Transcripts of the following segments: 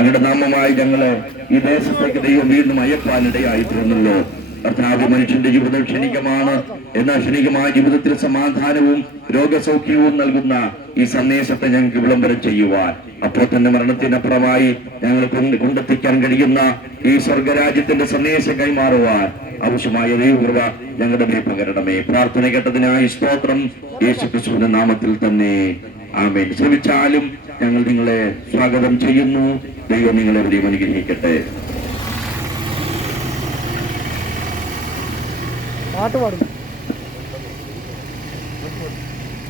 അങ്ങയുടെ നാമമായി ഞങ്ങള് ഈ ദേശത്തേക്ക് ദൈവം വീണ്ടും അയപ്പാനിടയായി തീർന്നല്ലോ. കർത്താവ് മനുഷ്യന്റെ ജീവിതം ക്ഷണികമാണ്. എന്നാൽ ക്ഷണികമായ ജീവിതത്തിൽ സമാധാനവും രോഗസൗഖ്യവും നൽകുന്ന ഈ സന്ദേശത്തെ ഞങ്ങൾക്ക് വിളംബരം ചെയ്യുവാൻ, അപ്പോൾ തന്നെ മരണത്തിനപ്പുറമായി ഞങ്ങൾ കൊണ്ടെത്തിക്കാൻ കഴിയുന്ന ഈ സ്വർഗരാജ്യത്തിന്റെ സന്ദേശം കൈമാറുവാൻ ആവശ്യമായ ദൈവകൃപ ഞങ്ങളുടെ മേൽ പകരണമേ. പ്രാർത്ഥന കേട്ടതിനായി സ്തോത്രം. യേശുക്രിസ്തുവിന്റെ നാമത്തിൽ തന്നെ ആമേൻ. ശ്രമിച്ചാലും ഞങ്ങൾ നിങ്ങളെ സ്വാഗതം ചെയ്യുന്നു. ദൈവം നിങ്ങളെവരെയും അനുഗ്രഹിക്കട്ടെ.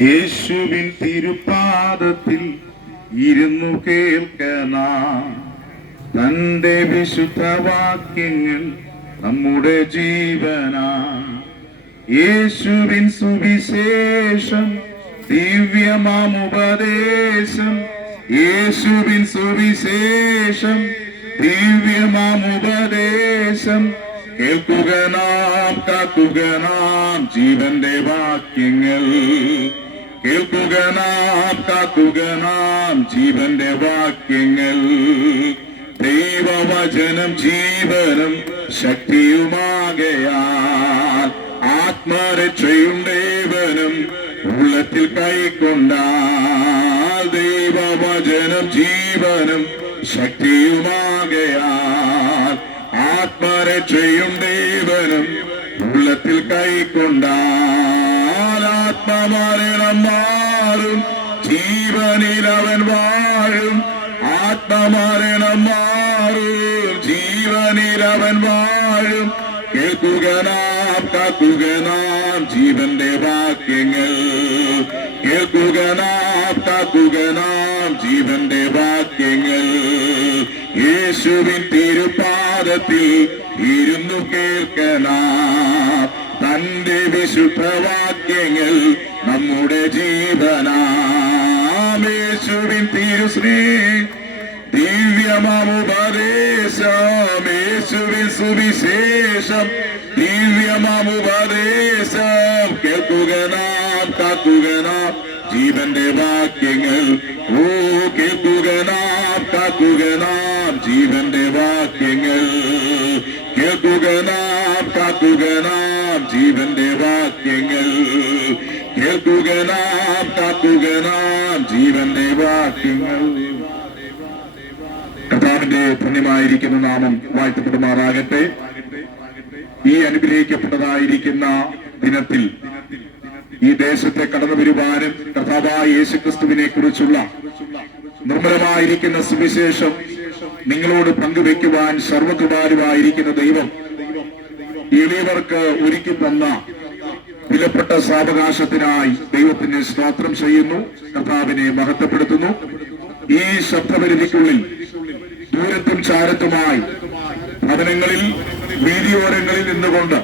യേശുവിൻ തിരുപാദത്തിൽ ഇരുന്നു കേൾക്കണ തന്റെ വിശുദ്ധവാക്യങ്ങൾ നമ്മുടെ ജീവനാ. യേശുവിൻ സുവിശേഷം ദിവ്യമാമുപദേശം, യേശുവിൻ സുവിശേഷം ദിവ്യമാമുപദേശം. കേൾക്കുക നാം, കാക്കുക നാം ജീവന്റെ വാക്യങ്ങൾ. കേൾക്കുക നാം, കാക്കുക നാം ജീവന്റെ വാക്യങ്ങൾ. ദൈവവചനം ജീവനും ശക്തിയുമാകയാൽ ആത്മരക്ഷയും ദേവനും ഉള്ളത്തിൽ കൈക്കൊണ്ടാൽ. ദൈവവചനം ജീവനും ശക്തിയുമാകയാൽ ആത്മരക്ഷയും ദേവനും ഉള്ളത്തിൽ കൈക്കൊണ്ടാൽ. ആത്മമരണം മാറും, ജീവനിൽ അവൻ വാഴും. ആത്മമരണം മാറും, ജീവനിൽ അവൻ വാഴും. കേൾക്കുക നാം, കാക്കുക നാം ജീവന്റെ വാക്യങ്ങൾ. കേൾക്കുക നാം, കാക്കുക നാം ജീവന്റെ വാക്യങ്ങൾ. യേശുവിൻ തിരുപാദത്തിൽ ഇരുന്നു കേൾക്കണം തന്റെ വിശുദ്ധവാക്യങ്ങൾ നമ്മുടെ ജീവനാം. യേശുവിൻ തിരുശ്രീ ദിവ്യമാമുപദേശം, യേശുവിൻ സുവിശേഷം ദിവ്യമാമുപദേശം. കേൾക്കുക നാം, കാക്കുക നാം ജീവന്റെ വാക്യങ്ങൾ. ഓ കേൾക്കുക നാം, കാക്കുക നാം ജീവന്റെ വാക്യങ്ങൾ. കേൾക്കുക നാം, കാക്കുക നാം ജീവന്റെ വാക്യങ്ങൾ. കേൾക്കുക നാം, കാക്കുക നാം ജീവന്റെ വാക്യങ്ങൾ. കർത്താവിന്റെ ധന്യമായിരിക്കുന്ന നാമം വാഴ്ത്തപ്പെടുമാറാകട്ടെ. ഈ അനുഗ്രഹിക്കപ്പെട്ടതായിരിക്കുന്ന ദിനത്തിൽ ഈ ദേശത്തെ കടന്നു വരുവാനും കർത്താവായ യേശുക്രിസ്തുവിനെ കുറിച്ചുള്ള നിർമ്മലമായിരിക്കുന്ന സുവിശേഷം നിങ്ങളോട് പങ്കുവെക്കുവാൻ സർവ്വകൃപാലുവായിരിക്കുന്ന ദൈവം എളിയവർക്ക് ഒരുക്കി തന്ന വിലപ്പെട്ട സാവകാശത്തിനായി ദൈവത്തിന് സ്തോത്രം ചെയ്യുന്നു, കർത്താവിനെ മഹത്വപ്പെടുത്തുന്നു. ഈ ശബ്ദപരിധിക്കുള്ളിൽ ദൂരത്തും ചാരത്തുമായി ഭവനങ്ങളിൽ വീതിയോരങ്ങളിൽ നിന്നുകൊണ്ട്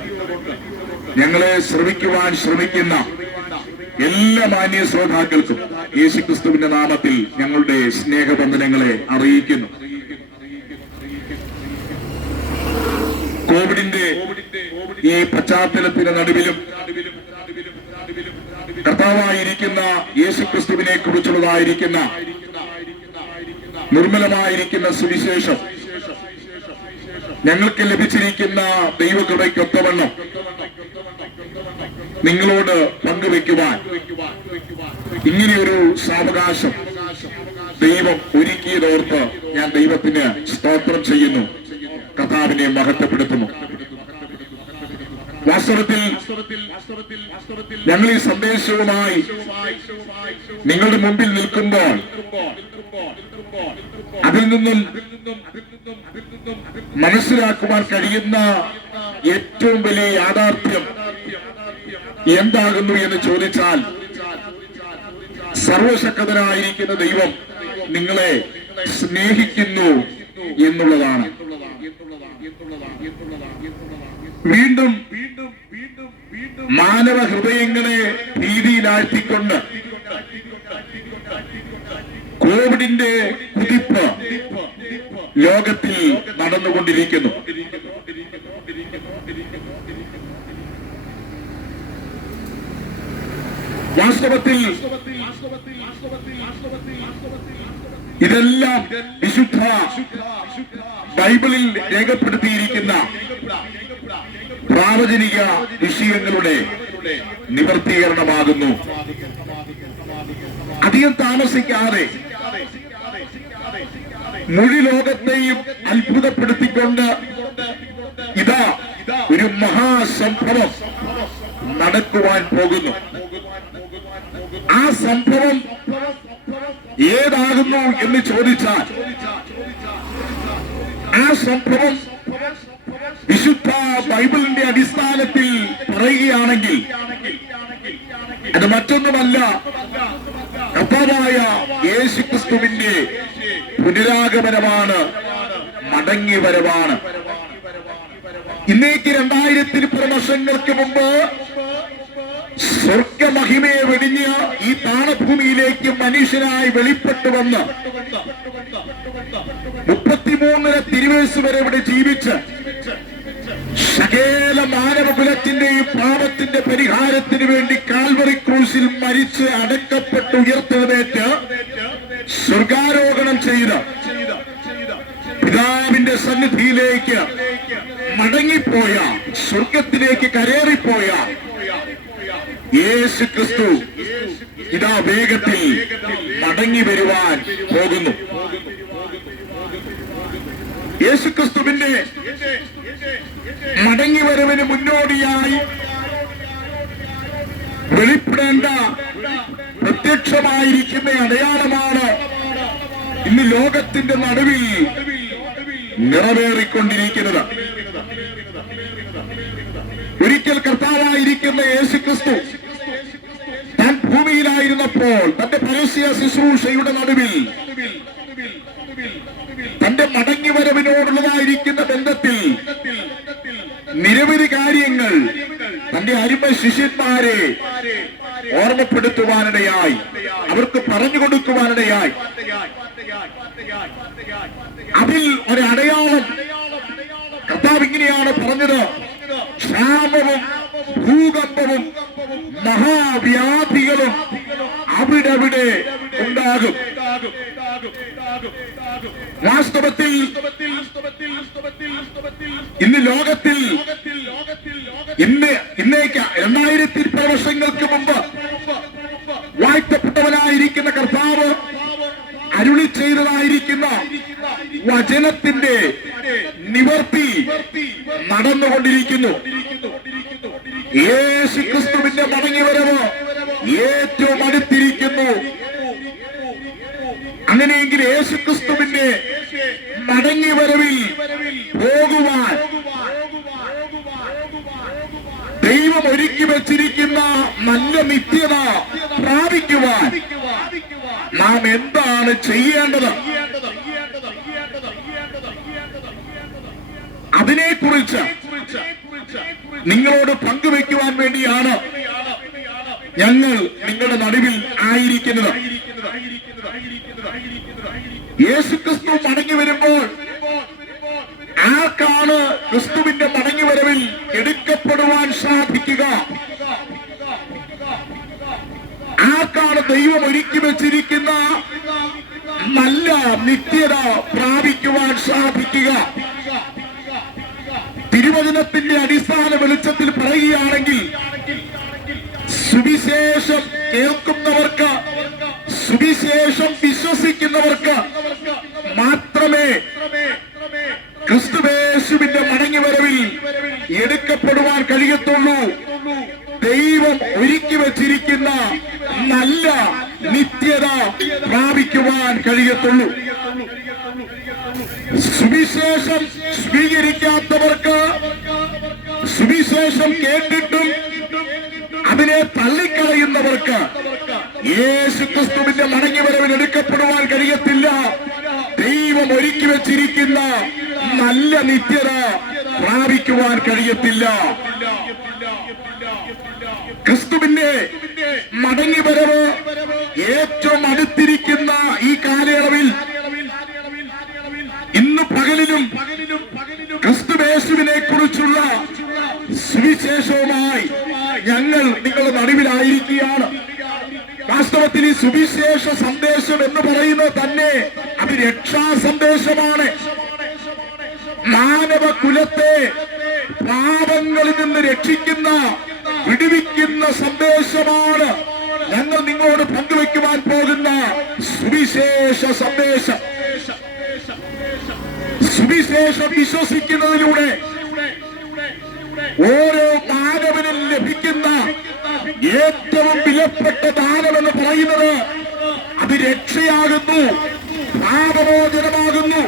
ഞങ്ങളെ ശ്രവിക്കുവാൻ ശ്രമിക്കുന്ന എല്ലാ മാന്യ ശ്രോതാക്കൾക്കും യേശുക്രിസ്തുവിന്റെ നാമത്തിൽ ഞങ്ങളുടെ സ്നേഹബന്ധനങ്ങളെ അറിയിക്കുന്നു. കോവിഡിന്റെ ഈ പശ്ചാത്തലത്തിന് നടുവിലും കർത്താവായിരിക്കുന്ന യേശുക്രിസ്തുവിനെ കുറിച്ചുള്ളതായിരിക്കുന്ന നിർമ്മലമായിരിക്കുന്ന സുവിശേഷം ഞങ്ങൾക്ക് ലഭിച്ചിരിക്കുന്ന ദൈവകൃപയ്ക്കൊത്തവണ്ണം നിങ്ങളോട് പങ്കുവെക്കുവാൻ ഇങ്ങനെയൊരു സാവകാശം ദൈവം ഒരുക്കിയതോർത്ത് ഞാൻ ദൈവത്തിന് സ്തോത്രം ചെയ്യുന്നു, കർത്താവിനെ മഹത്വപ്പെടുത്തുന്നു. വാസ്തവത്തിൽ ഞങ്ങൾ ഈ സന്ദേശവുമായി നിങ്ങളുടെ മുമ്പിൽ നിൽക്കുമ്പോൾ അതിൽ നിന്നും മനസ്സിലാക്കുവാൻ കഴിയുന്ന ഏറ്റവും വലിയ യാഥാർത്ഥ്യം എന്താകുന്നു എന്ന് ചോദിച്ചാൽ, സർവശക്തനായിരിക്കുന്ന ദൈവം നിങ്ങളെ സ്നേഹിക്കുന്നു എന്നുള്ളതാണ്. വീണ്ടും മാനവ ഹൃദയങ്ങളെ ഭീതിയിലാഴ്ത്തിക്കൊണ്ട് കോവിഡിന്റെ കുതിപ്പ് ലോകത്തിൽ നടന്നുകൊണ്ടിരിക്കുന്നു. വാസ്തവത്തിൽ ഇതെല്ലാം വിശുദ്ധ ബൈബിളിൽ രേഖപ്പെടുത്തിയിരിക്കുന്ന പ്രാവചനിക വിഷയങ്ങളുടെ നിവർത്തീകരണമാകുന്നു. അധികം താമസിക്കാതെ മുഴു ലോകത്തെയും അത്ഭുതപ്പെടുത്തിക്കൊണ്ട് ഇതാ ഒരു മഹാസംഭവം നടക്കുവാൻ പോകുന്നു. ആ സംഭവം ഏതാകുന്നു എന്ന് ചോദിച്ചാൽ ആ സംഭവം വിശുദ്ധ ബൈബിളിന്റെ അടിസ്ഥാനത്തിൽ പറയുകയാണെങ്കിൽ അത് മറ്റൊന്നുമല്ല, കർത്താവായ യേശുക്രിസ്തുവിന്റെ പുനരാഗമനമാണ്, മടങ്ങിവരവാണ്. ഇന്നേക്ക് 2000 വർഷങ്ങൾക്ക് മുമ്പ് സ്വർഗമഹിമയെ വെടിഞ്ഞ് ഈ താണഭൂമിയിലേക്ക് മനുഷ്യനായി വെളിപ്പെട്ടു വന്ന് 33 തിരുവയസ്സ് വരെ ഇവിടെ ജീവിച്ച് സകല മാനവകുലത്തിന്റെയും പാപത്തിന്റെ പരിഹാരത്തിന് വേണ്ടി കാൽവറി ക്രൂശിൽ മരിച്ച് അടക്കപ്പെട്ട് ഉയർത്തെഴുന്നേറ്റ് സ്വർഗാരോഹണം ചെയ്ത് പിതാവിന്റെ സന്നിധിയിലേക്ക് മടങ്ങിപ്പോയ, സ്വർഗത്തിലേക്ക് കരേറിപ്പോയ യേശുക്രിസ്തു ഇതാ വേഗത്തിൽ മടങ്ങി വരുവാൻ പോകുന്നു. യേശുക്രിസ്തുവിന്റെ മടങ്ങിവരവിന് മുന്നോടിയായി വെളിപ്പെടേണ്ട പ്രത്യക്ഷമായിരിക്കുന്ന അടയാളമാണ് ഇന്ന് ലോകത്തിന്റെ നടുവിൽ നിറവേറിക്കൊണ്ടിരിക്കുന്നത്. ഒരിക്കൽ കർത്താവായിരിക്കുന്ന യേശുക്രിസ്തു താൻ ഭൂമിയിലായിരുന്നപ്പോൾ തന്റെ പരസ്യ ശുശ്രൂഷയുടെ നടുവിൽ തന്റെ മടങ്ങിവരവിനോടുള്ളതായിരിക്കുന്ന ബന്ധത്തിൽ നിരവധി കാര്യങ്ങൾ തന്റെ അരിമ ശിഷ്യന്മാരെ ഓർമ്മപ്പെടുത്തുവാനിടയായി, അവർക്ക് പറഞ്ഞു കൊടുക്കുവാനിടയായി. അതിൽ ഒരടയാളം കർത്താവ് ഇങ്ങനെയാണ് പറഞ്ഞത്: ക്ഷാമവും ഭൂകമ്പവും മഹാവ്യാധികളും അവിടവിടെ ഉണ്ടാകും. വാസ്തവത്തിൽ ഇന്ന് ലോകത്തിൽ ഇന്നേക്ക് 2000 വർഷങ്ങൾക്ക് മുമ്പ് വാഴ്ത്തപ്പെട്ടവനായിരിക്കുന്ന കർത്താവ് അരുളി ചെയ്തതായിരിക്കുന്ന വചനത്തിന്റെ നിവർത്തി നടന്നുകൊണ്ടിരിക്കുന്നു. യേശുക്രിസ്തുവിന്റെ മടങ്ങിവരവ് ഏറ്റവും അടുത്തിരിക്കുന്നു. അങ്ങനെയെങ്കിൽ യേശുക്രിസ്തുവിന്റെ മടങ്ങിവരവിൽ പോകുവാൻ ദൈവം ഒരുക്കി വെച്ചിരിക്കുന്ന നല്ല നിത്യത പ്രാപിക്കുവാൻ നാം എന്താണ് ചെയ്യേണ്ടത്? അതിനെക്കുറിച്ച് നിങ്ങളോട് പങ്കുവെക്കുവാൻ വേണ്ടിയാണ് ഞങ്ങൾ നിങ്ങളുടെ നടുവിൽ ആയിരിക്കുന്നത്. യേശുക്രിസ്തു മടങ്ങി വരുമ്പോൾ ആർക്കാണ് ക്രിസ്തുവിന്റെ മടങ്ങിവരവിൽ എടുക്കപ്പെടുവാൻ സാധിക്കുക? ആർക്കാണ് ദൈവം ഒരുക്കി വെച്ചിരിക്കുന്ന നല്ല നിത്യത പ്രാപിക്കുവാൻ സാധിക്കുക? തിരുവചനത്തിന്റെ അടിസ്ഥാന വെളിച്ചത്തിൽ പറയുകയാണെങ്കിൽ സുവിശേഷം കേൾക്കുന്നവർക്ക്, സുവിശേഷം വിശ്വസിക്കുന്നവർക്ക് മാത്രമേ ക്രിസ്തുയേശുവിന്റെ മടങ്ങിവരവിൽ എടുക്കപ്പെടുവാൻ കഴിയത്തുള്ളൂ. ദൈവം ഒരുക്കി വച്ചിരിക്കുന്ന നല്ല നിത്യത പ്രാപിക്കുവാൻ കഴിയത്തുള്ളൂ. സുവിശേഷം സ്വീകരിക്കാത്തവർക്ക്, സുവിശേഷം കേട്ടിട്ടും അതിനെ തള്ളിക്കളയുന്നവർക്ക് യേശുക്രിസ്തുവിന്റെ മടങ്ങിവരവിൽ എടുക്കപ്പെടുവാൻ കഴിയത്തില്ല. ദൈവം ഒരുക്കി വെച്ചിരിക്കുന്ന നല്ല നിത്യത പ്രാപിക്കുവാൻ കഴിയത്തില്ല. ക്രിസ്തുവിന്റെ മടങ്ങിവരവ് ഏറ്റവും അടുത്തിരിക്കുന്ന ഈ കാലയളവിൽ ഇന്ന് പകലിലും ക്രിസ്തുയേശുവിനെ കുറിച്ചുള്ള സുവിശേഷവുമായി ഞങ്ങൾ നിങ്ങളുടെ നടുവിലായിരിക്കുകയാണ്. വാസ്തവത്തിൽ ഈ സുവിശേഷ സന്ദേശം എന്ന് പറയുന്നത് തന്നെ അത് രക്ഷാ സന്ദേശമാണ്. മാനവ കുലത്തെ പാപങ്ങളിൽ നിന്ന് രക്ഷിക്കുന്ന, വിടുവിക്കുന്ന സന്ദേശമാണ് ഞങ്ങൾ നിങ്ങളോട് പങ്കുവെക്കുവാൻ പോകുന്ന സുവിശേഷ സന്ദേശം. സുവിശേഷം വിശ്വസിക്കുന്നതിലൂടെ ഓരോ മാനവനും ലഭിക്കുന്ന ഏറ്റവും വിലപ്പെട്ട ദാനമെന്ന് പറയുന്നത് അത് രക്ഷയാകുന്നു, പാപമോചനമാകുന്നു.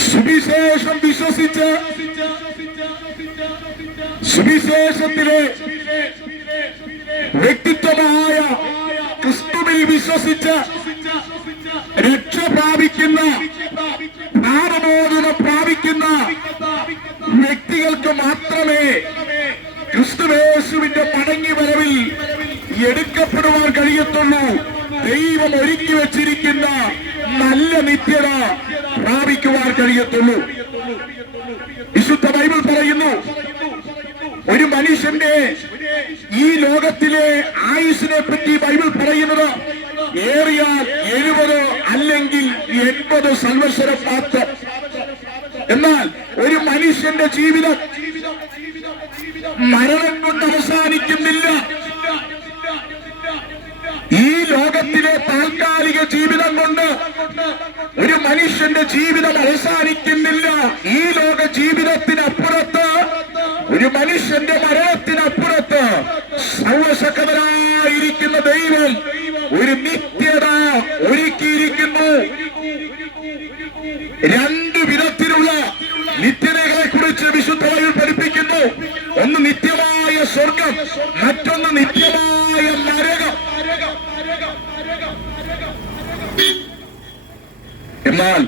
സുവിശേഷം വിശ്വസിച്ച് സുവിശേഷത്തിലെ വ്യക്തിത്വമായ ക്രിസ്തുവിൽ വിശ്വസിച്ച് രക്ഷ പ്രാപിക്കുന്ന, പാപമോചനം പ്രാപിക്കുന്ന വ്യക്തികൾക്ക് മാത്രമേ ക്രിസ്തുയേശുവിന്റെ മടങ്ങി വരവിൽ എടുക്കപ്പെടുവാൻ കഴിയത്തുള്ളൂ. ദൈവം ഒരുക്കി വെച്ചിരിക്കുന്ന നല്ല നിത്യത പ്രാപിക്കുവാൻ കഴിയത്തുള്ളൂ. വിശുദ്ധ ബൈബിൾ പറയുന്നു, ഒരു മനുഷ്യന്റെ ഈ ലോകത്തിലെ ആയുസ്സിനെ പറ്റി ബൈബിൾ പറയുന്നത് ഏറിയാൽ 70 അല്ലെങ്കിൽ 80 സംവത്സരം മാത്രം. എന്നാൽ ഒരു മനുഷ്യന്റെ ജീവിതം മരണം കൊണ്ട് അവസാനിക്കുന്നില്ല. ഈ ലോകത്തിലെ താൽക്കാലിക ജീവിതം കൊണ്ട് ഒരു മനുഷ്യന്റെ ജീവിതം അവസാനിക്കുന്നില്ല. ഈ ലോക ജീവിതത്തിനപ്പുറത്ത്, ഒരു മനുഷ്യന്റെ മരണത്തിനപ്പുറത്ത് സർവശക്തനായിരിക്കുന്ന ദൈവം ഒരു നിത്യത ഒരുക്കിയിരിക്കുന്നു. 2 വിധത്തിലുള്ള നിത്യതകളെ കുറിച്ച് വിശുദ്ധ ബൈബിൾ പഠിപ്പിക്കുന്നു. ഒന്ന് നിത്യമായ സ്വർഗം, മറ്റൊന്ന് നിത്യമായ നരകം. എന്നാൽ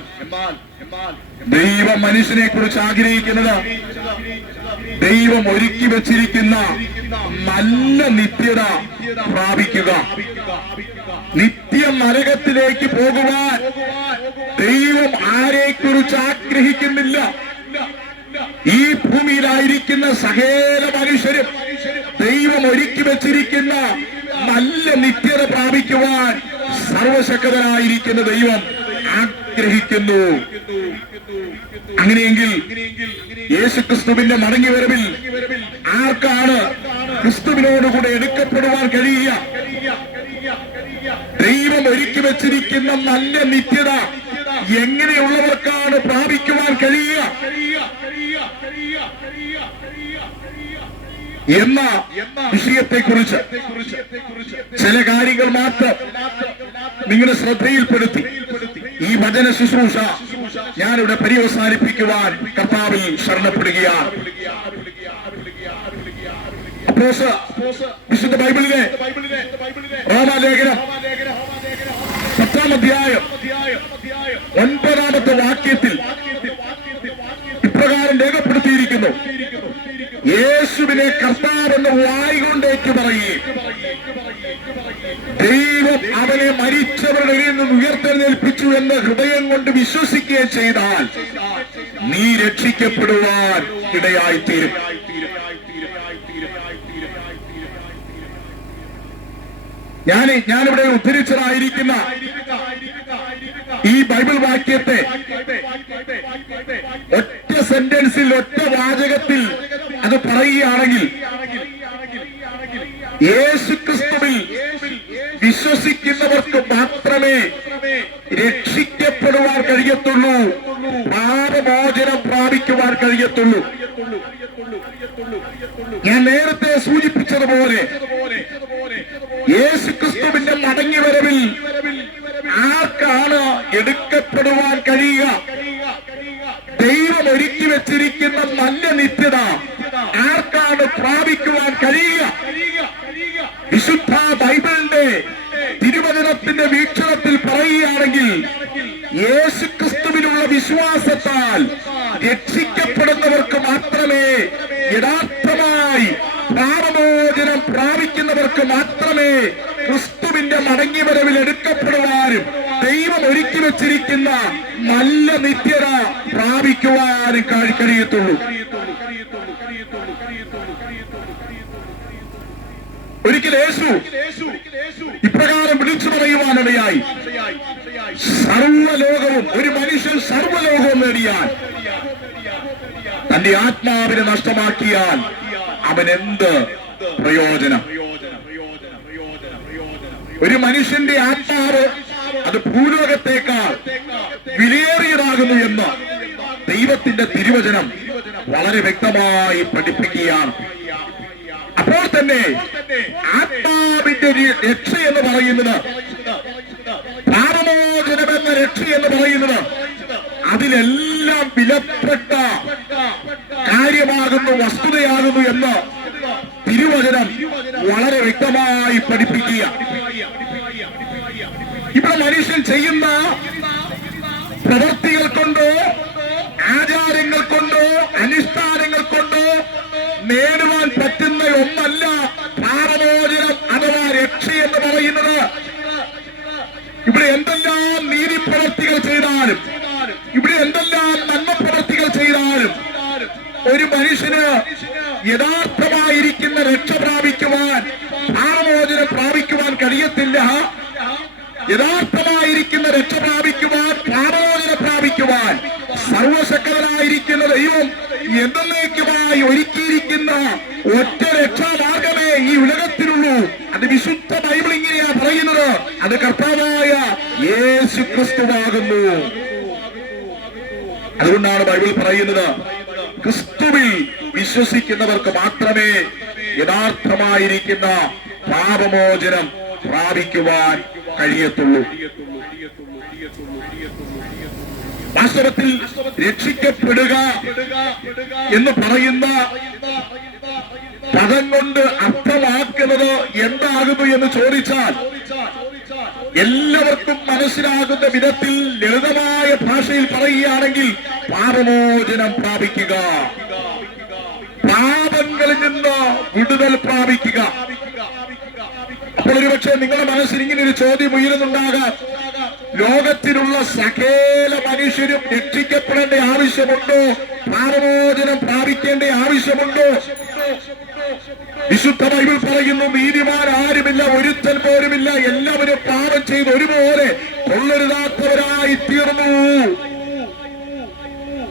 ദൈവം മനുഷ്യനെ കുറിച്ച് ആഗ്രഹിക്കുന്നത് ദൈവം ഒരുക്കി വെച്ചിരിക്കുന്ന നല്ല നിത്യത പ്രാപിക്കുക. നിത്യ നരകത്തിലേക്ക് പോകുവാൻ ദൈവം ആരെക്കുറിച്ച് ആഗ്രഹിക്കുന്നില്ല. ഈ ഭൂമിയിലായിരിക്കുന്ന സകല മനുഷ്യരും ദൈവം ഒരുക്കി വെച്ചിരിക്കുന്ന നല്ല നിത്യത പ്രാപിക്കുവാൻ സർവശക്തനായിരിക്കുന്ന ദൈവം ആഗ്രഹിക്കുന്നു. അങ്ങനെയെങ്കിൽ യേശുക്രിസ്തുവിന്റെ മടങ്ങി വരവിൽ ആർക്കാണ് ക്രിസ്തുവിനോടുകൂടെ എടുക്കപ്പെടുവാൻ കഴിയുക? ദൈവം ഒരുക്കി വെച്ചിരിക്കുന്ന നല്ല നിത്യത എങ്ങനെയുള്ളവർക്കാണ് പ്രാപിക്കുവാൻ കഴിയുക എന്ന വിഷയത്തെക്കുറിച്ച് ചില കാര്യങ്ങൾ മാത്രം നിങ്ങളുടെ ശ്രദ്ധയിൽപ്പെടുത്തി ഈ വചന ശുശ്രൂഷ ഞാനിവിടെ പര്യവസാനിപ്പിക്കുവാൻ കർത്താവിൽ ശരണപ്പെടുകയാണ്. വിശുദ്ധ ബൈബിളിലെ റോമാലേഖനം 10-ാം അധ്യായം 9-ാമത്തെ വാക്യത്തിൽ ഇപ്രകാരം രേഖപ്പെടുത്തിയിരിക്കുന്നു: യേശുവിനെ കർത്താവെന്ന് വായ്കൊണ്ടേറ്റ് പറയുകയും ദൈവം അവനെ മരിച്ചവരുടെ ഇടയിൽ നിന്ന് ഉയർത്തെഴുന്നേൽപ്പിച്ചു എന്ന് ഹൃദയം കൊണ്ട് വിശ്വസിക്കുകയും ചെയ്താൽ നീ രക്ഷിക്കപ്പെടുവാൻ ഇടയായിത്തീരും. ഞാനിവിടെ ഉദ്ധരിച്ചതായിരിക്കുന്ന ഈ ബൈബിൾ വാക്യത്തെ ഒറ്റ സെന്റൻസിൽ, ഒറ്റ വാചകത്തിൽ അത് പറയുകയാണെങ്കിൽ യേശുക്രിസ്തുവിൽ വിശ്വസിക്കുന്നവർക്ക് മാത്രമേ രക്ഷിക്കപ്പെടുവാൻ കഴിയത്തുള്ളൂ, പാപമോചനം പ്രാപിക്കുവാൻ കഴിയത്തുള്ളൂ. ഞാൻ നേരത്തെ സൂചിപ്പിച്ചതുപോലെ യേശുക്രിസ്തുവിന്റെ മടങ്ങി വരവിൽ ആർക്കാണ് എടുക്കപ്പെടുവാൻ കഴിയുക? ദൈവം ഒരുക്കി വെച്ചിരിക്കുന്ന നല്ല നിത്യത ആർക്കാണ് പ്രാപിക്കുവാൻ കഴിയുക? വിശുദ്ധ ബൈബിളിന്റെ തിരുവചനത്തിന്റെ വീക്ഷണത്തിൽ പറയുകയാണെങ്കിൽ യേശുക്രിസ്തുവിനുള്ള വിശ്വാസത്താൽ രക്ഷിക്കപ്പെടുന്നവർക്ക് മാത്രമേ, യഥാർത്ഥമായി പാപമോചനം പ്രാപിക്കുന്നവർക്ക് മാത്രമേ ക്രിസ്തുവിന്റെ മടങ്ങി വരവിൽ എടുക്കപ്പെടുവാനും ദൈവം ഒരുക്കി വെച്ചിരിക്കുന്ന നല്ല നിത്യത പ്രാപിക്കുവാനും കഴിയത്തുള്ളൂ. ഒരിക്കൽ യേശു ഇപ്രകാരം വിളിച്ചു പറയുവാനിടയായി, സർവ്വലോകവും, ഒരു മനുഷ്യൻ സർവ്വലോകവും നേടിയാൽ തന്റെ ആത്മാവിനെ നഷ്ടമാക്കിയാൽ അവൻ എന്ത് പ്രയോജനം? ഒരു മനുഷ്യന്റെ ആത്മാവ് അത് ഭൂലോകത്തേക്കാൾ വിലയേറിയതാകുന്നു എന്ന് ദൈവത്തിന്റെ തിരുവചനം വളരെ വ്യക്തമായി പഠിപ്പിക്കുകയാണ്. അപ്പോൾ തന്നെ ആത്മാവിന്റെ രക്ഷ എന്ന് പറയുന്നത്, പാപമോചനമെന്ന രക്ഷ എന്ന് പറയുന്നത് അതിലെല്ലാം വിലപ്പെട്ട കാര്യമാകുന്നു, വസ്തുതയാകുന്നു എന്ന് തിരുവചനം വളരെ വ്യക്തമായി പഠിപ്പിക്കുക. ഇവിടെ മനുഷ്യൻ ചെയ്യുന്ന പ്രവൃത്തികൾ കൊണ്ടോ ആചാരങ്ങൾ കൊണ്ടോ അനുഷ്ഠാനങ്ങൾ കൊണ്ടോ നേടുവാൻ പറ്റുന്ന ഒന്നല്ല പാപമോചനം അഥവാ രക്ഷ എന്ന് പറയുന്നത്. ഇവിടെ എന്തെല്ലാം നീതി പ്രവൃത്തികൾ ചെയ്താലും, ഇവിടെ എന്തെല്ലാം നന്മ പ്രവൃത്തികൾ ചെയ്താലും ഒരു മനുഷ്യന് യഥാർത്ഥമായിരിക്കുന്ന രക്ഷ പ്രാപിക്കുവാൻ, പാപമോചനം പ്രാപിക്കുവാൻ കഴിയത്തില്ല. യഥാർത്ഥമായിരിക്കുന്ന രക്ഷ പ്രാപിക്കുവാൻ, പാപമോചനം പ്രാപിക്കുവാൻ സർവശക്തനായിരിക്കുന്ന ദൈവം എന്നേക്കുമായി ഒരുക്കിയിരിക്കുന്ന ഒറ്റ രക്ഷാമാർഗമേ ഈ ഉലകത്തിലുള്ളൂ. അത് വിശുദ്ധ ബൈബിൾ ഇങ്ങനെയാ പറയുന്നത്. അത് കർത്താവായ യേശു ക്രിസ്തുവാകുന്നു. അതുകൊണ്ടാണ് ബൈബിൾ പറയുന്നത്, ക്രിസ്തുവിൽ വിശ്വസിക്കുന്നവർക്ക് മാത്രമേ യഥാർത്ഥമായിരിക്കുന്ന പാപമോചനം പ്രാപിക്കുവാൻ കഴിയത്തുള്ളൂ. വാസ്തവത്തിൽ രക്ഷിക്കപ്പെടുക എന്ന് പറയുന്ന പദം കൊണ്ട് അർത്ഥമാക്കുന്നത് എന്താകുന്നു എന്ന് ചോദിച്ചാൽ, എല്ലാവർക്കും മനസ്സിലാകുന്ന വിധത്തിൽ ലളിതമായ ഭാഷയിൽ പറയുകയാണെങ്കിൽ പാപമോചനം പ്രാപിക്കുക, പാപങ്ങളിൽ നിന്ന് വിടുതൽ പ്രാപിക്കുക. അപ്പോൾ ഒരുപക്ഷെ നിങ്ങളുടെ മനസ്സിൽ ഇങ്ങനെ ഒരു ചോദ്യം ഉയരുന്നുണ്ടാകാം, ലോകത്തിലുള്ള സകല മനുഷ്യരും രക്ഷിക്കപ്പെടേണ്ട ആവശ്യമുണ്ടോ? പാപമോചനം പ്രാപിക്കേണ്ട ആവശ്യമുണ്ടോ? വിശുദ്ധ ബൈബിൾ പറയുന്നു, നീതിമാൻ ആരുമില്ല, ഒരുത്തൻ പോലുമില്ല, എല്ലാവരും പാപം ചെയ്ത് ഒരുപോലെ കൊള്ളരുതാത്തവരായി തീർന്നു.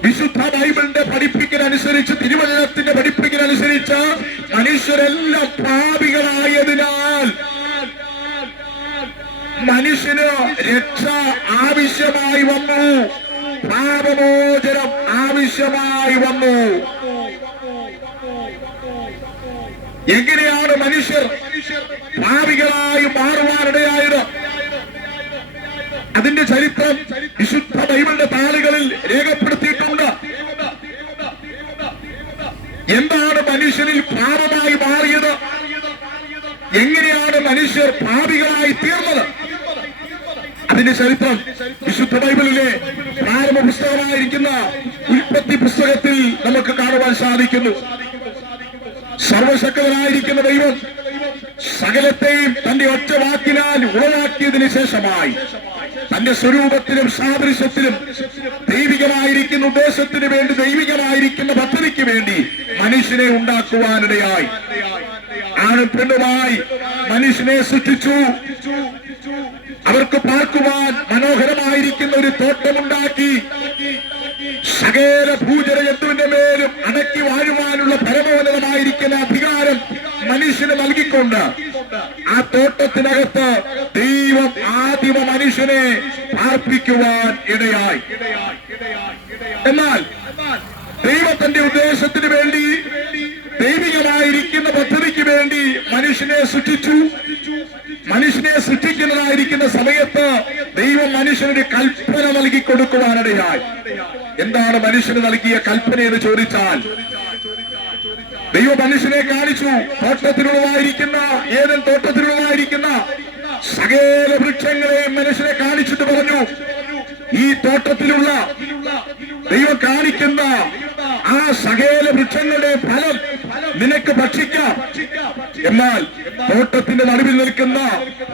വിശുദ്ധ ബൈബിളിന്റെ പഠിപ്പിക്കലനുസരിച്ച്, തിരുവചനത്തിന്റെ പഠിപ്പിക്കലനുസരിച്ച് മനുഷ്യരെല്ലാം പാപികളായതിനാൽ മനുഷ്യന് രക്ഷ ആവശ്യമായി വന്നു, പാപമോചനം ആവശ്യമായി വന്നു. എങ്ങനെയാണ് മനുഷ്യർ പാപികളായി മാറുവാനിടയായത്? അതിന്റെ ചരിത്രം വിശുദ്ധ ബൈബിളിന്റെ താളുകളിൽ രേഖപ്പെടുത്തിയിട്ടുണ്ട്. എന്താണ് മനുഷ്യരിൽ പാപമായി മാറിയത്? എങ്ങനെയാണ് മനുഷ്യർ പാപികളായി തീർന്നത്? അതിന്റെ ചരിത്രം വിശുദ്ധ ബൈബിളിലെ പ്രാരംഭ പുസ്തകമായിരിക്കുന്ന ഉൽപ്പത്തി പുസ്തകത്തിൽ നമുക്ക് കാണുവാൻ സാധിക്കുന്നു. സർവശക്തനായിരിക്കുന്ന ദൈവം സകലത്തെയും തന്റെ ഒറ്റ വാക്കിനാൽ ഉളവാക്കിയതിനു ശേഷമായി തന്റെ സ്വരൂപത്തിലും സാദൃശ്യത്തിലും ദൈവികമായിരിക്കുന്ന ഉദ്ദേശത്തിന് വേണ്ടി, ദൈവികമായിരിക്കുന്ന പദ്ധതിക്ക് വേണ്ടി മനുഷ്യനെ ഉണ്ടാക്കുവാനിടയായി. ആണും പെണ്ണുമായി മനുഷ്യനെ സൃഷ്ടിച്ചു. അവർക്ക് പാർക്കുവാൻ മനോഹരമായിരിക്കുന്ന ഒരു തോട്ടമുണ്ടാക്കി. സകല ഭൂജലജന്തുവിന്റെ മേലും അടക്കി വാഴുവാനുള്ള പരമോന്നതമായിരിക്കുന്ന അധികാരം മനുഷ്യന് നൽകിക്കൊണ്ട് ആ തോട്ടത്തിനകത്ത് ദൈവം ആദിമ മനുഷ്യനെ പാർപ്പിക്കുവാൻ ഇടയായി. എന്നാൽ ദൈവത്തിന്റെ ഉദ്ദേശത്തിന് വേണ്ടി, ദൈവികമായിരിക്കുന്ന പദ്ധതിക്ക് വേണ്ടി മനുഷ്യനെ സൃഷ്ടിച്ചു. മനുഷ്യനെ സൃഷ്ടിക്കുന്നതായിരിക്കുന്ന സമയത്ത് ദൈവം മനുഷ്യനൊരു കൽപ്പന നൽകി കൊടുക്കുവാനിടയായി. എന്താണ് മനുഷ്യന് നൽകിയ കൽപ്പന എന്ന് ചോദിച്ചാൽ, ദൈവം മനുഷ്യനെ കാണിച്ചു. തോട്ടത്തിലുള്ളതായിരിക്കുന്ന, ഏതൻ തോട്ടത്തിലുള്ളതായിരിക്കുന്ന സകല വൃക്ഷങ്ങളെയും മനുഷ്യനെ കാണിച്ചിട്ട് പറഞ്ഞു, ഈ തോട്ടത്തിലുള്ള ദൈവം കാണിക്കുന്ന ആ സകല വൃക്ഷങ്ങളുടെ ഫലം നിനക്ക് ഭക്ഷിക്കാം. എന്നാൽ തോട്ടത്തിന്റെ നടുവിൽ നിൽക്കുന്ന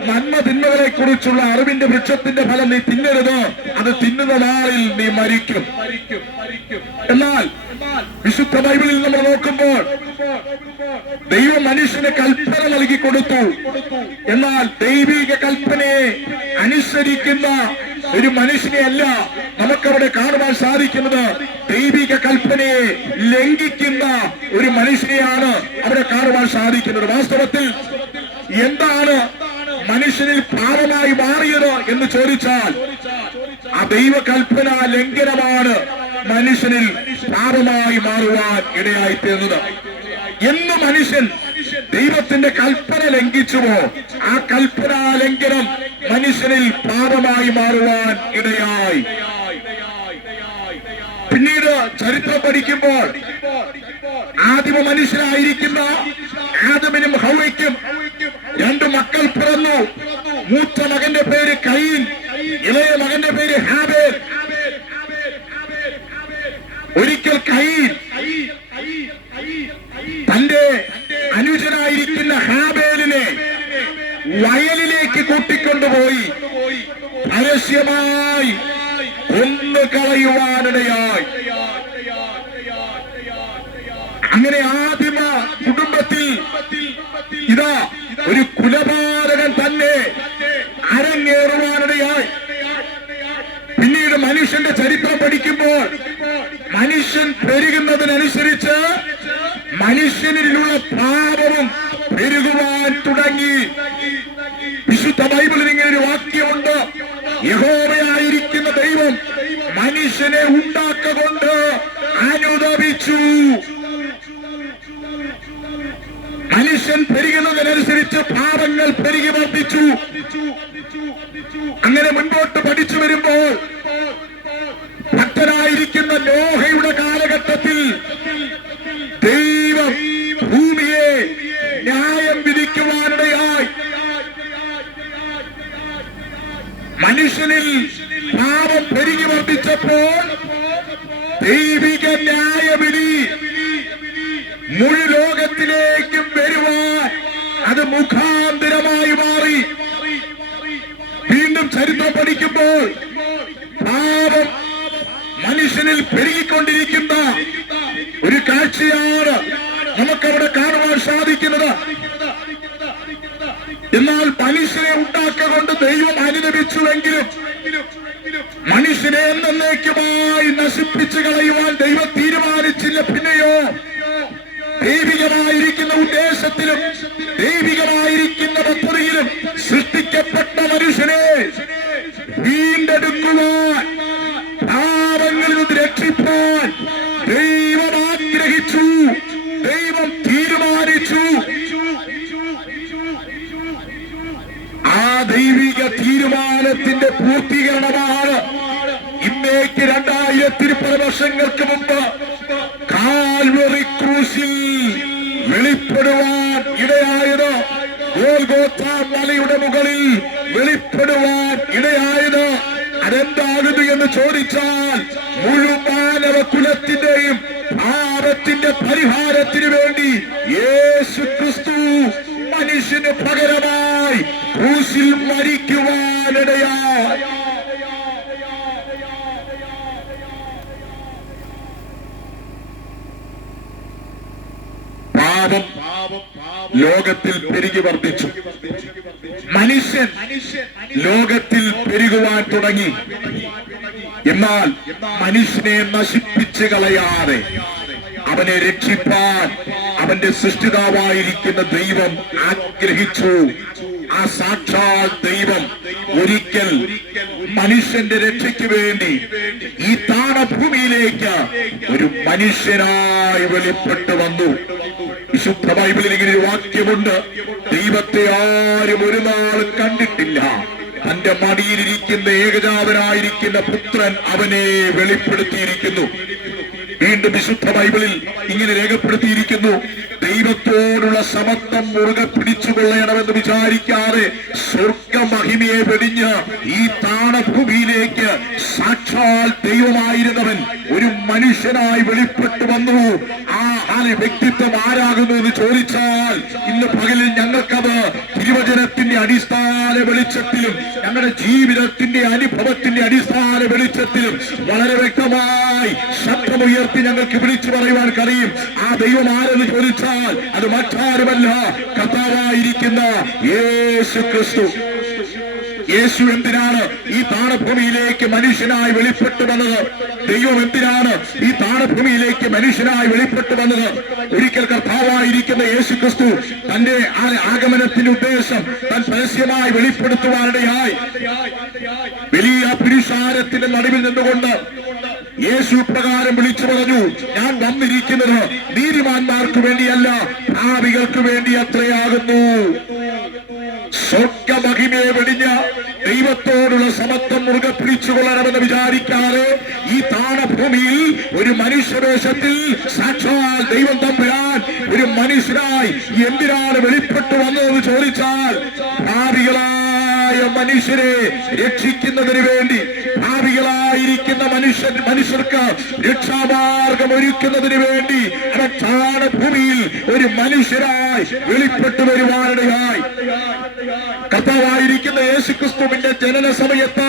നന്മ തിന്മകളെ കുറിച്ചുള്ള അറിവിന്റെ വൃക്ഷത്തിന്റെ ഫലം നീ തിന്നരുത്, അത് തിന്നുന്ന നാളിൽ നീ മരിക്കും. എന്നാൽ വിശുദ്ധ ബൈബിളിൽ നമ്മൾ നോക്കുമ്പോൾ ദൈവം മനുഷ്യന് കൽപ്പന നൽകി കൊടുത്തു. എന്നാൽ ദൈവിക കൽപ്പനയെ അനുസരിക്കുന്ന ഒരു മനുഷ്യനെയല്ല നമുക്കവിടെ കാണുവാൻ സാധിക്കുന്നത്. ദൈവിക കൽപ്പനയെ ലംഘിക്കുന്ന ഒരു മനുഷ്യനെയാണ് അവിടെ കാണുവാൻ സാധിക്കുന്നത്. വാസ്തവത്തിൽ എന്താണ് മനുഷ്യനിൽ പാപമായി മാറിയത് എന്ന് ചോദിച്ചാൽ ആ ദൈവകൽപ്പന ലംഘനമാണ് മനുഷ്യനിൽ പാപമായി മാറുവാൻ ഇടയായിത്തീർന്നത്. എന്ന് മനുഷ്യൻ ദൈവത്തിന്റെ കൽപ്പന ലംഘിച്ചുവോ ആ കൽപ്പനാ ലംഘനം മനുഷ്യനിൽ പാപമായി മാറുവാൻ ഇടയായി. പിന്നീട് ചരിത്രം പഠിക്കുമ്പോൾ ആദിമ മനുഷ്യരായിരിക്കുന്ന ആദമിനും ഹൗവയ്ക്കും 2 മക്കൾ പിറന്നു. മൂത്ത മകന്റെ പേര് കയീൻ, ഇളയ മകന്റെ പേര് ഹാബേൽ. ഒരിക്കൽ കയീൻ തന്റെ അനുജനായിരിക്കുന്ന ഹാബേലിനെ വയലിലേക്ക് കൂട്ടിക്കൊണ്ടുപോയി പരസ്യമായി കൊന്നു കളയുവാനിടയായി. അങ്ങനെ ആദിമ കുടുംബത്തിൽ ഇതാ ഒരു കുലപാതകൻ തന്നെ അരങ്ങേറുവാനിടയായി. പിന്നീട് മനുഷ്യന്റെ ചരിത്രം പഠിക്കുമ്പോൾ മനുഷ്യൻ പെരുകുന്നതിനനുസരിച്ച് മനുഷ്യനിലുള്ള പാപവും പെരുകുവാൻ തുടങ്ങി. വിശുദ്ധ ബൈബിളിൽ ഇങ്ങനെ ഒരു വാക്യമുണ്ട്: യഹോവയായിരിക്കുന്ന ദൈവം മനുഷ്യനെ ഉണ്ടാക്കൊണ്ട് അനുദപിച്ചു. മനുഷ്യൻ പെരുകുന്നതിനനുസരിച്ച് പാപങ്ങൾ പെരുകി വർദ്ധിച്ചു. അങ്ങനെ മുൻപോട്ട് പഠിച്ചു വരുമ്പോൾ ഭക്തനായിരിക്കുന്ന നോഹയുടെ കാലഘട്ടത്തിൽ ദൈവം ഭൂമിയെ ന്യായം വിധിക്കുവാനിടയായി. മനുഷ്യനിൽ പാപം പെരുകി വർദ്ധിച്ചപ്പോൾ ദൈവിക ന്യായവിധി മുഴു ലോകത്തിലേക്കും വരുവാൻ അത് മുഖാന്തരമായി മാറി. വീണ്ടും ചരിത്രം പഠിക്കുമ്പോൾ പാപം മനുഷ്യനിൽ പെരുകിക്കൊണ്ടിരിക്കുന്ന ഒരു കാഴ്ചയാണ് നമുക്കവിടെ കാണുവാൻ സാധിക്കുന്നത്. എന്നാൽ മനുഷ്യനെ ഉണ്ടാക്കൊണ്ട് ദൈവം അനുദപിച്ചുവെങ്കിലും മനുഷ്യനെ എന്നേക്കുമായി നശിപ്പിച്ചു കളയുവാൻ ദൈവം തീരുമാനിച്ചില്ല. പിന്നെയോ ദൈവികമായിരിക്കുന്ന ഉദ്ദേശത്തിലും ദൈവികമായിരിക്കുന്ന പദ്ധതിയിലും സൃഷ്ടിക്കപ്പെട്ട മനുഷ്യനെ വീണ്ടെടുക്കുവാൻ, പാപങ്ങളിൽ നിന്ന് രക്ഷിപ്പാൻ ദൈവം ആഗ്രഹിച്ചു, ദൈവം തീരുമാനിച്ചു. ആ ദൈവിക തീരുമാനത്തിന്റെ പൂർത്തീകരണമാണ് ഇന്നേക്ക് 2000 വർഷങ്ങൾക്ക് മുമ്പ് കാൽവറി ക്രൂശിൽ വെളിപ്പെടുവാൻ ഇടയായത്. ഗോൽഗോഥാ മലയുടെ മുകളിൽ വെളിപ്പെടുവാൻ ഇടയായത്. അതെന്താകുന്നു എന്ന് ചോദിച്ചാൽ മുഴുവൻ മാനവ കുലത്തിന്റെയും പാപത്തിന്റെ പരിഹാരത്തിന് വേണ്ടി യേശു ക്രിസ്തു മനുഷ്യന് പകരമായി ക്രൂശിൽ മരിക്കുവാനിടയായി. പാപം ലോകത്തിൽ പെരുകി വർദ്ധിച്ചു. മനുഷ്യൻ ലോകത്തിൽ പെരുകുവാൻ തുടങ്ങി. എന്നാൽ മനുഷ്യനെ നശിപ്പിച്ചു കളയാതെ അവനെ രക്ഷിപ്പാൻ അവന്റെ സൃഷ്ടിതാവായിരിക്കുന്ന ദൈവം ആഗ്രഹിച്ചു. ആ സാക്ഷാൽ ദൈവം ഒരിക്കൽ മനുഷ്യന്റെ രക്ഷയ്ക്ക് വേണ്ടി ഈ താണഭൂമിയിലേക്ക് ഒരു മനുഷ്യനായി വെളിപ്പെട്ടു വന്നു. വിശുദ്ധ ബൈബിളിൽ ഇങ്ങനെ ഒരു വാക്യമുണ്ട്: ദൈവത്തെ ആരും ഒരു നാൾ കണ്ടിട്ടില്ല, തന്റെ മടിയിലിരിക്കുന്ന ഏകജാതനായിരിക്കുന്ന പുത്രൻ അവനെ വെളിപ്പെടുത്തിയിരിക്കുന്നു. വീണ്ടും വിശുദ്ധ ബൈബിളിൽ ഇങ്ങനെ രേഖപ്പെടുത്തിയിരിക്കുന്നു: ദൈവത്തോടുള്ള സമത്വം മുറുകെ പിടിച്ചുകൊള്ളണമെന്ന് വിചാരിക്കാതെ സ്വർഗമഹിമയെ വെടിഞ്ഞ് ഈ താണഭൂമിയിലേക്ക് സാക്ഷാൽ ദൈവമായിരുന്നവൻ ഒരു മനുഷ്യനായി വെളിപ്പെട്ടു വന്നു. ആ ആ വ്യക്തിത്വം ആരാകുന്നു എന്ന് ചോദിച്ചാൽ ഇന്ന് പകലിൽ ഞങ്ങൾക്കത് തിരുവചനത്തിന്റെ അടിസ്ഥാന വെളിച്ചത്തിലും ഞങ്ങളുടെ ജീവിതത്തിന്റെ അനുഭവത്തിന്റെ അടിസ്ഥാന വെളിച്ചത്തിലും വളരെ വ്യക്തമായി ശബ്ദമുയർത്തി ഞങ്ങൾക്ക് വിളിച്ചു പറയുവാൻ കഴിയും. ആ ദൈവം ആരെന്ന് ചോദിച്ചാൽ അത് മറ്റാരുമല്ല, കർത്താവായിരിക്കുന്ന യേശു ക്രിസ്തു. യേശു എന്തിനാണ് ഈ താണഭൂമിയിലേക്ക് മനുഷ്യനായി വെളിപ്പെട്ടു വന്നത്? ദൈവം എന്തിനാണ് ഈ താണഭൂമിയിലേക്ക് മനുഷ്യനായി വെളിപ്പെട്ടു വന്നത്? ഒരിക്കൽ കർത്താവായിരിക്കുന്ന യേശു ക്രിസ്തു തന്റെ ആഗമനത്തിന്റെ ഉദ്ദേശം താൻ പരസ്യമായി വെളിപ്പെടുത്തുവാനിടയായി വലിയ പുരുഷാരത്തിന്റെ നടുവിൽ നിന്നുകൊണ്ട് യേശു പ്രകാരം വിളിച്ചു പറഞ്ഞു, ഞാൻ വന്നിരിക്കുന്നത് നീതിമാന്മാർക്ക് വേണ്ടിയല്ല, പാപികൾക്ക് വേണ്ടി അത്രയാകുന്നു. സ്വർഗമഹിമയെ വെടിഞ്ഞ ദൈവത്തോടുള്ള സമത്വം മുറുകെ പിടിച്ചുകൊള്ളണമെന്ന് വിചാരിക്കാതെ ഈ താണഭൂമിയിൽ ഒരു മനുഷ്യവേഷത്തിൽ സാക്ഷാൽ ദൈവം തമ്പുരാൻ ഒരു മനുഷ്യനായി എന്തിനാണ് വെളിപ്പെട്ടു വന്നതെന്ന് ചോദിച്ചാൽ പാപികളായ മനുഷ്യരെ രക്ഷിക്കുന്നതിന് വേണ്ടി, ഭാവികളായിരിക്കുന്ന മനുഷ്യർക്ക് രക്ഷാമാർഗം ഒരുക്കുന്നതിന് വേണ്ടി അവൻ താണഭൂമിയിൽ ഒരു മനുഷ്യരായി വെളിപ്പെട്ടു വരുവാനിടയായി. കർത്താവായിരിക്കുന്ന യേശുക്രിസ്തുവിന്റെ ജനന സമയത്ത്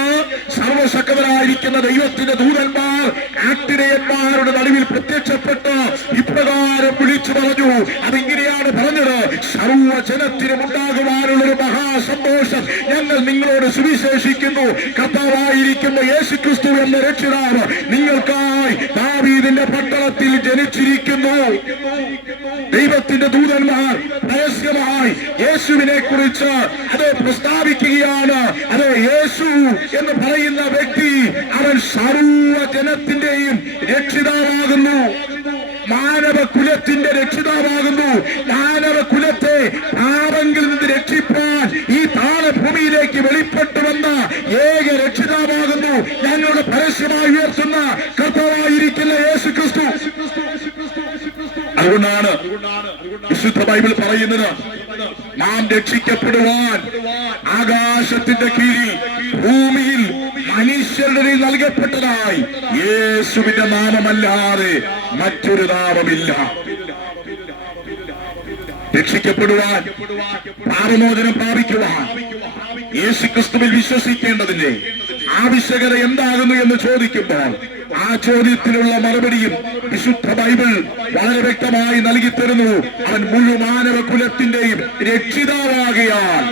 സർവശക്തനായിരിക്കുന്ന ദൈവത്തിന്റെ ദൂതന്മാർ ആട്ടിടയന്മാരുടെ നടുവിൽ പ്രത്യക്ഷപ്പെട്ട് ഇപ്രകാരം വിളിച്ചു പറഞ്ഞു. അതിങ്ങനെയാണ് പറഞ്ഞത്, സർവ്വജനത്തിനും ഉണ്ടാകുവാനുള്ളൊരു മഹാസന്തോഷം ഞങ്ങൾ നിങ്ങളോട് സുവിശേഷിക്കുന്നു. കർത്താവായിരിക്കുന്ന യേശുക്രിസ്തു എന്ന രക്ഷിതാവ് നിങ്ങൾക്കായി ദാവീദിന്റെ പട്ടണത്തിൽ ജനിച്ചിരിക്കുന്നു. ദൈവത്തിന്റെ ദൂതന്മാർ രഹസ്യമായി യേശുവിനെ കുറിച്ച് അത് പ്രസ്താവിക്കുകയാണ്. അത് യേശു എന്ന് പറയുന്ന വ്യക്തി അവൻ സർവ്വജനത്തിന്റെയും രക്ഷിതാവാകുന്നു, മാനവകുലത്തിന്റെ രക്ഷിതാവാകുന്നു. മാനവകുലത്തെ പാപങ്ങളിൽ നിന്ന് രക്ഷിപ്പാൻ ഈ താണഭൂമിയിലേക്ക് വെളിപ്പെട്ടു വന്ന ഏക രക്ഷിതാവാകുന്നു ഞങ്ങളുടെ പരസ്യമായി ഉയർത്തുന്ന കർത്താവായിരിക്കുന്ന യേശു ക്രിസ്തു. അതുകൊണ്ടാണ് വിശുദ്ധ ബൈബിൾ പറയുന്നത്, നാം രക്ഷിക്കപ്പെടുവാൻ ആകാശത്തിന്റെ കീഴിൽ ഭൂമിയിൽ മനുഷ്യരുടെ നൽകപ്പെട്ടതായി യേശുവിന്റെ നാമമല്ലാതെ മറ്റൊരു നാമമില്ല. രക്ഷിക്കപ്പെടുവാൻ, പാപമോചനം പ്രാപിക്കുവാൻ യേശുക്രിസ്തുവിൽ വിശ്വസിക്കേണ്ടതിന്റെ ആവശ്യകത എന്താകുന്നു എന്ന് ചോദിക്കുമ്പോൾ ആ ചോദ്യത്തിനുള്ള മറുപടിയും വിശുദ്ധ ബൈബിൾ വളരെ വ്യക്തമായി നൽകി തരുന്നു. അവൻ മുഴുവൻ മാനവ കുലത്തിന്റെയും രക്ഷിതാവാകിയാൽ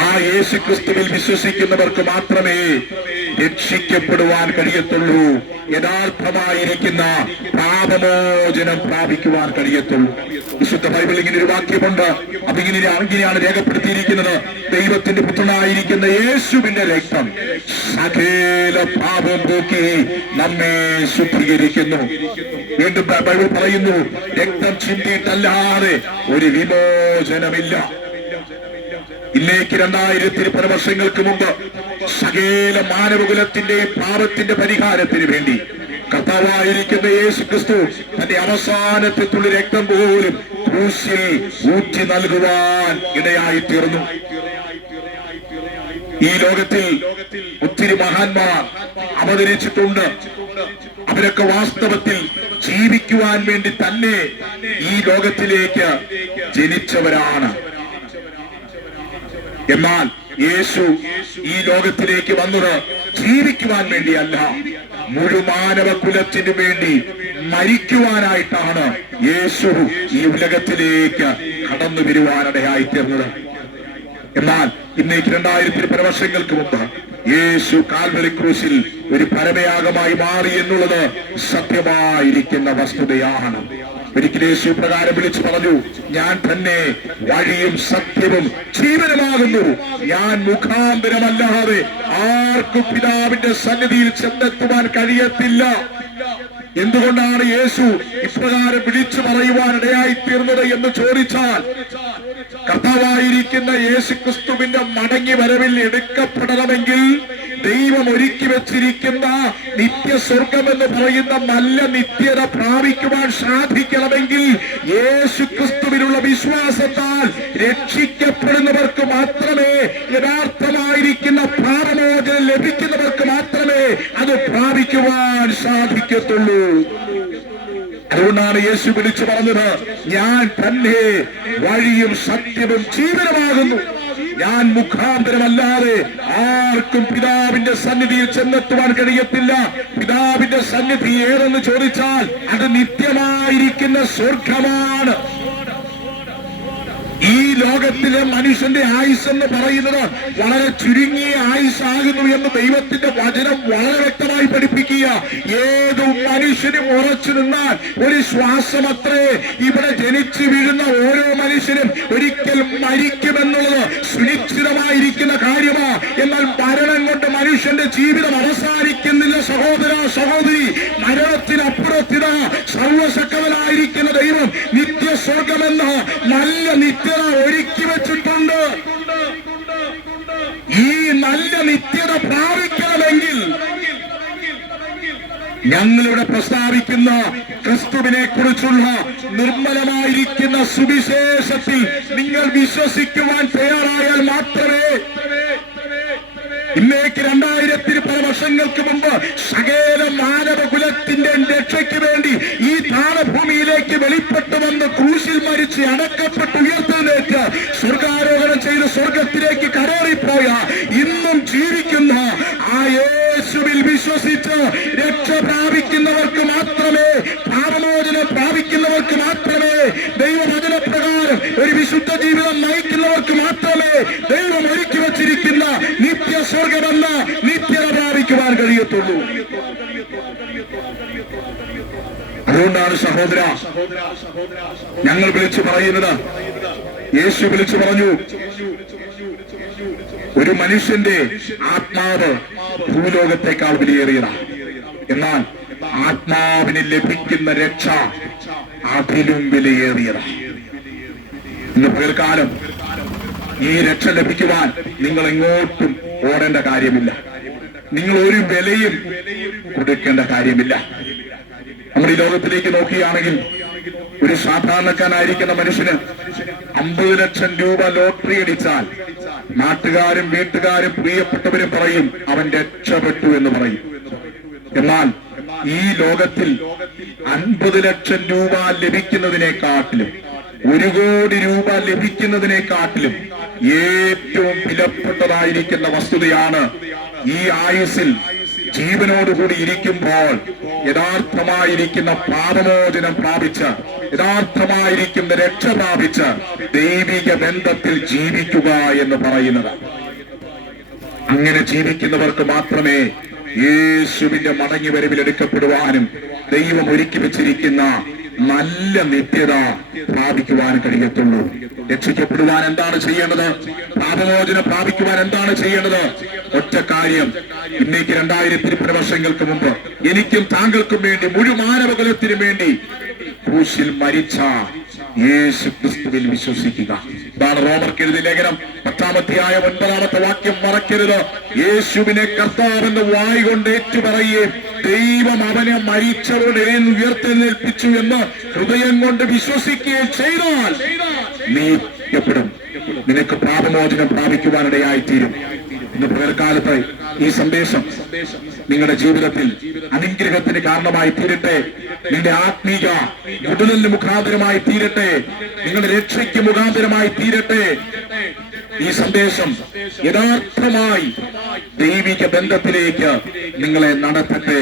ആ യേശുക്രിസ്തുവിൽ വിശ്വസിക്കുന്നവർക്ക് മാത്രമേ രക്ഷിക്കപ്പെടുവാൻ കഴിയത്തുള്ളൂ. യഥാർത്ഥമായിരിക്കുന്ന പാപമോചനം പ്രാപിക്കുവാൻ കഴിയത്തുള്ളൂ. വിശുദ്ധ ബൈബിൾ ഇങ്ങനെ ഒരു വാക്യമുണ്ട്. ഇങ്ങനെയാണ് രേഖപ്പെടുത്തിയിരിക്കുന്നത്, ദൈവത്തിന്റെ പുത്രനായിരിക്കുന്ന യേശുവിന്റെ രക്തം സകല പാപം പോക്കി നമ്മെ ശുദ്ധീകരിക്കുന്നു. വീണ്ടും ബൈബിൾ പറയുന്നു, രക്തം ചിന്തിയിട്ടല്ലാതെ ഒരു വിമോചനമില്ല. ഇന്നേക്ക് 2000 വർഷങ്ങൾക്ക് മുമ്പ് സകല മാനവകുലത്തിന്റെ പാപത്തിന്റെ പരിഹാരത്തിന് വേണ്ടി കർത്താവായിരിക്കുന്ന യേശു ക്രിസ്തു തന്റെ അവസാനത്തെ തുള്ളി രക്തം പോലും ക്രൂശിൽ ഊറ്റി നൽകുവാൻ ഇടയായി തീർന്നു. ഈ ലോകത്തിൽ ഒത്തിരി മഹാന്മാർ അവതരിച്ചിട്ടുണ്ട്. അവരൊക്കെ വാസ്തവത്തിൽ ജീവിക്കുവാൻ വേണ്ടി തന്നെ ഈ ലോകത്തിലേക്ക് ജനിച്ചവരാണ്. എന്നാൽ യേശു ഈ ലോകത്തിലേക്ക് വന്നത് ജീവിക്കുവാൻ വേണ്ടിയല്ല, മുഴുമാനവ കുലത്തിനു വേണ്ടി മരിക്കുവാനായിട്ടാണ് യേശു ഈ ഉലകത്തിലേക്ക് കടന്നു വരുവാനിടയായി തീർന്നത്. എന്നാൽ ഇന്നേക്ക് 2000 വർഷങ്ങൾക്ക് മുമ്പ് യേശു കാൽവരി ക്രൂശിൽ ഒരു പരമയാഗമായി മാറി എന്നുള്ളത് സത്യമായിരിക്കുന്ന വസ്തുതയാണ്. ഒരിക്കൽ യേശു പ്രകാരം വിളിച്ചു പറഞ്ഞു, ഞാൻ തന്നെ വഴിയും സത്യവും ജീവനുമാകുന്നു, ഞാൻ മുഖാന്തരമല്ലാതെ ആർക്കും പിതാവിന്റെ സന്നിധിയിൽ ചെന്നെത്തുവാൻ കഴിയത്തില്ല. എന്തുകൊണ്ടാണ് യേശു ഇപ്രകാരം വിളിച്ചു പറയുവാനിടയായി തീർന്നത് എന്ന് ചോദിച്ചാൽ, കർത്താവായിരിക്കുന്ന യേശുക്രിസ്തുവിന്റെ മടങ്ങി വരവിൽ എടുക്കപ്പെടണമെങ്കിൽ ദൈവം ഒരുക്കി വെച്ചിരിക്കുന്ന നിത്യസ്വർഗം എന്ന് പറയുന്ന നല്ല നിത്യത പ്രാപിക്കുവാൻ സാധിക്കണമെങ്കിൽ യേശുക്രിസ്തുവിനുള്ള വിശ്വാസത്താൽ രക്ഷിക്കപ്പെടുന്നവർക്ക് മാത്രമേ, യഥാർത്ഥമായിരിക്കുന്ന പാപമോചനം ലഭിക്കുന്നവർക്ക് മാത്രമേ അത് പ്രാപിക്കാൻ പ്രാപിക്കുവാൻ സാധിക്കത്തുള്ളൂ. അതുകൊണ്ടാണ് യേശു വിളിച്ചു പറഞ്ഞത്, ഞാൻ തന്നെ വഴിയും സത്യവും ജീവനുമാകുന്നു. ഞാൻ മുഖാന്തരമല്ലാതെ ആർക്കും പിതാവിന്റെ സന്നിധിയിൽ ചെന്നെത്തുവാൻ കഴിയത്തില്ല. പിതാവിന്റെ സന്നിധി ഏതെന്ന് ചോദിച്ചാൽ അത് നിത്യമായിരിക്കുന്ന സ്വർഗമാണ്. ഈ ലോകത്തിലെ മനുഷ്യന്റെ ആയുസ് എന്ന് പറയുന്നത് വളരെ ചുരുങ്ങിയ ആയുസ്സാകുന്നു എന്ന് ദൈവത്തിന്റെ വചനം വളരെ വ്യക്തമായി പഠിപ്പിക്കുക. ഏതു മനുഷ്യനും ഉറച്ചു നിന്നാൽ ഒരു ശ്വാസമത്രേ. ഇവിടെ ജനിച്ചു വീഴുന്ന ഓരോ മനുഷ്യനും ഒരിക്കൽ മരിക്കുമെന്നുള്ളത് സുനിശ്ചിതമായിരിക്കുന്ന കാര്യമാണ്. എന്നാൽ മരണം കൊണ്ട് മനുഷ്യന്റെ ജീവിതം അവസാനിക്കുന്നില്ല സഹോദര സഹോദരി. മരണത്തിനപ്പുറത്തിതാ സർവശക്തനായിരിക്കുന്ന ദൈവം നിത്യസ്വർഗമെന്ന നല്ല നിത്യത ഒരുക്കി വെച്ചിട്ടുണ്ട്. ഈ നല്ല നിത്യത പ്രാപിക്കണമെങ്കിൽ ഞങ്ങളിവിടെ പ്രസ്താവിക്കുന്ന ക്രിസ്തുവിനെ കുറിച്ചുള്ള നിർമ്മലമായിരിക്കുന്ന സുവിശേഷത്തിൽ നിങ്ങൾ വിശ്വസിക്കുവാൻ തയ്യാറായാൽ മാത്രമേ ഇന്നേക്ക് 2000 പല വർഷങ്ങൾക്ക് മുമ്പ് സകല മാനവകുലത്തിന്റെ രക്ഷയ്ക്ക് വേണ്ടി ഈ താണഭൂമിയിലേക്ക് വെളിപ്പെട്ടു വന്ന് ക്രൂശിൽ മരിച്ച് അടക്കപ്പെട്ട് ഉയർത്തെഴുന്നേറ്റ് സ്വർഗാരോഹണം ചെയ്ത് സ്വർഗത്തിലേക്ക് കടേറിപ്പോയ ഇന്നും ജീവിക്കുന്ന ആ യേശുവിൽ വിശ്വസിച്ച് രക്ഷ പ്രാപിക്കുന്നവർക്ക് മാത്രമേ, പാപമോചനം പ്രാപിക്കുന്നവർക്ക് മാത്രമേ, ദൈവവചനപ്രകാരം ഒരു വിശുദ്ധ ജീവിതം നയിക്കുന്നവർക്ക് മാത്രമേ ദൈവം ഒരുക്കി വച്ചിരിക്കുന്ന നിത്യസ്വർഗമെന്ന നിത്യത പ്രാപിക്കുവാൻ കഴിയത്തുള്ളൂ. അതുകൊണ്ടാണ് സഹോദര ഞങ്ങൾ വിളിച്ചു പറയുന്നത്, യേശു വിളിച്ചു പറഞ്ഞു, ഒരു മനുഷ്യന്റെ ആത്മാവ് ഭൂലോകത്തെക്കാൾ വിലയേറിയതാണ്. എന്നാൽ ആത്മാവിന് ലഭിക്കുന്ന രക്ഷ അതിലും വിലയേറിയതാണ്. ഇന്ന് പകൽക്കാലം ഈ രക്ഷ ലഭിക്കുവാൻ നിങ്ങൾ എങ്ങോട്ടും ഓടേണ്ട കാര്യമില്ല. നിങ്ങൾ ഒരു വിലയും കൊടുക്കേണ്ട കാര്യമില്ല. നമ്മുടെ ഈ ലോകത്തിലേക്ക് നോക്കുകയാണെങ്കിൽ ഒരു സാധാരണക്കാരനായിരിക്കുന്ന മനുഷ്യന് 50 ലക്ഷം രൂപ ലോട്ടറി അടിച്ചാൽ നാട്ടുകാരും വീട്ടുകാരും പ്രിയപ്പെട്ടവരും പറയും അവൻ രക്ഷപ്പെട്ടു എന്ന് പറയും. എന്നാൽ ഈ ലോകത്തിൽ 50 ലക്ഷം രൂപ ലഭിക്കുന്നതിനെക്കാട്ടിലും 1 കോടി രൂപ ലഭിക്കുന്നതിനെക്കാട്ടിലും ഏറ്റവും വിലപ്പെട്ടതായിരിക്കുന്ന വസ്തുതയാണ് ഈ ആയുസ്സിൽ ജീവനോടുകൂടി ഇരിക്കുമ്പോൾ യഥാർത്ഥമായിരിക്കുന്ന പാപമോചനം പ്രാപിച്ച് യഥാർത്ഥമായിരിക്കുന്ന രക്ഷ പ്രാപിച്ച് ദൈവിക ബന്ധത്തിൽ ജീവിക്കുക എന്ന് പറയുന്നത്. അങ്ങനെ ജീവിക്കുന്നവർക്ക് മാത്രമേ യേശുവിന്റെ മടങ്ങി വരവിൽ എടുക്കപ്പെടുവാനും ദൈവം ഒരുക്കി വെച്ചിരിക്കുന്ന നല്ല നിത്യത പ്രാപിക്കുവാൻ കഴിയത്തുള്ളൂ. രക്ഷിക്കപ്പെടുവാൻ എന്താണ് ചെയ്യേണ്ടത്? പാപമോചനം പ്രാപിക്കുവാൻ എന്താണ് ചെയ്യേണ്ടത്? ഒറ്റ കാര്യം. ഇന്നേക്ക് 2000 വർഷങ്ങൾക്ക് മുമ്പ് എനിക്കും താങ്കൾക്കും വേണ്ടി മുഴു മാനവകുലത്തിനും വേണ്ടി ക്രൂശിൽ മരിച്ച യേശു ക്രിസ്തുവിൽ വിശ്വസിക്കുക. ഇതാണ് റോമർക്ക് എഴുതിയ ലേഖനം 10-ാമത്തെ വാക്യം മറക്കരുത്. യേശുവിനെ കർത്താവെന്ന് വായ് കൊണ്ട് ഏറ്റുപറയുകയും ദൈവം അവനെ മരിച്ചവരുടെ ഉയർത്തെഴുന്നേൽപ്പിച്ചു എന്ന് ഹൃദയം കൊണ്ട് വിശ്വസിക്കുകയും ചെയ്താൽ നീ രക്ഷപ്പെടും. നിനക്ക് പാപമോചനം പ്രാപിക്കുവാനിടയായിത്തീരും. ഇന്ന് പകൽക്കാലത്ത് ഈ സന്ദേശം നിങ്ങളുടെ ജീവിതത്തിൽ അനുഗ്രഹത്തിന് കാരണമായി തീരട്ടെ. നിങ്ങളുടെ ആത്മീക വിടുതലിന് മുഖാന്തരമായി തീരട്ടെ. നിങ്ങളുടെ രക്ഷയ്ക്ക് മുഖാന്തരമായി തീരട്ടെ. ഈ സന്ദേശം യഥാർത്ഥമായി ദൈവിക ബന്ധത്തിലേക്ക് നിങ്ങളെ നടത്തട്ടെ.